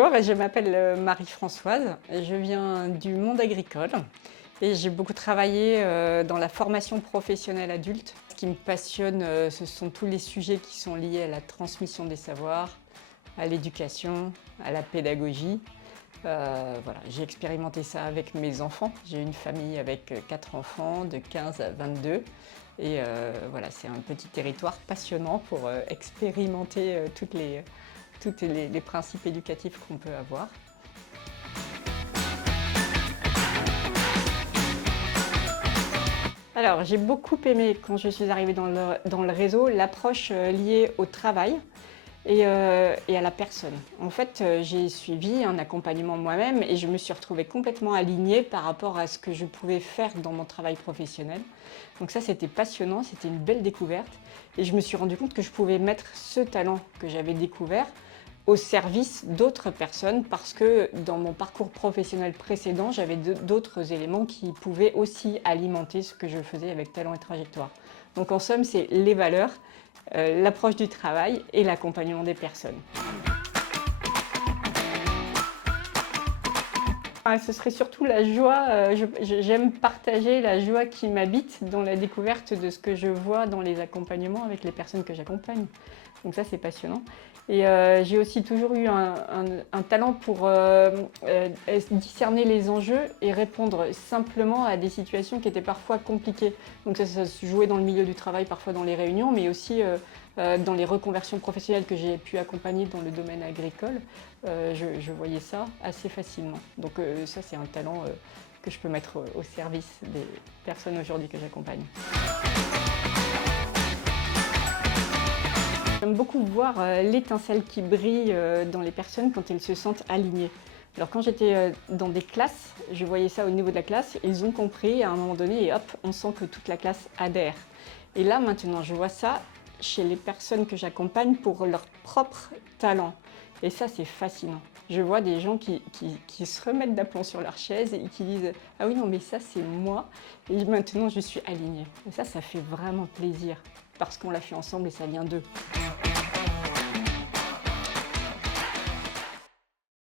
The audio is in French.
Bonjour, je m'appelle Marie-Françoise, je viens du monde agricole et j'ai beaucoup travaillé dans la formation professionnelle adulte. Ce qui me passionne, ce sont tous les sujets qui sont liés à la transmission des savoirs, à l'éducation, à la pédagogie. Voilà, j'ai expérimenté ça avec mes enfants. J'ai une famille avec 4 enfants de 15 à 22 et voilà, c'est un petit territoire passionnant pour expérimenter tous les principes éducatifs qu'on peut avoir. Alors, j'ai beaucoup aimé, quand je suis arrivée dans le réseau, l'approche liée au travail et à la personne. En fait, j'ai suivi un accompagnement moi-même et je me suis retrouvée complètement alignée par rapport à ce que je pouvais faire dans mon travail professionnel. Donc ça, c'était passionnant, c'était une belle découverte et je me suis rendu compte que je pouvais mettre ce talent que j'avais découvert au service d'autres personnes parce que dans mon parcours professionnel précédent, j'avais d'autres éléments qui pouvaient aussi alimenter ce que je faisais avec Talent et Trajectoire. Donc en somme, c'est les valeurs, l'approche du travail et l'accompagnement des personnes. Ce serait surtout la joie, j'aime partager la joie qui m'habite dans la découverte de ce que je vois dans les accompagnements avec les personnes que j'accompagne. Donc ça, c'est passionnant. Et j'ai aussi toujours eu un talent pour discerner les enjeux et répondre simplement à des situations qui étaient parfois compliquées. Donc ça se jouait dans le milieu du travail, parfois dans les réunions, mais aussi dans les reconversions professionnelles que j'ai pu accompagner dans le domaine agricole. Je voyais ça assez facilement. Donc ça, c'est un talent que je peux mettre au service des personnes aujourd'hui que j'accompagne. J'aime beaucoup voir l'étincelle qui brille dans les personnes quand elles se sentent alignées. Alors quand j'étais dans des classes, je voyais ça au niveau de la classe, ils ont compris à un moment donné et hop, on sent que toute la classe adhère. Et là maintenant, je vois ça chez les personnes que j'accompagne pour leur propre talent. Et ça, c'est fascinant. Je vois des gens qui se remettent d'aplomb sur leur chaise et qui disent « Ah oui, non, mais ça, c'est moi. Et maintenant, je suis alignée. » Et ça fait vraiment plaisir parce qu'on l'a fait ensemble et ça vient d'eux.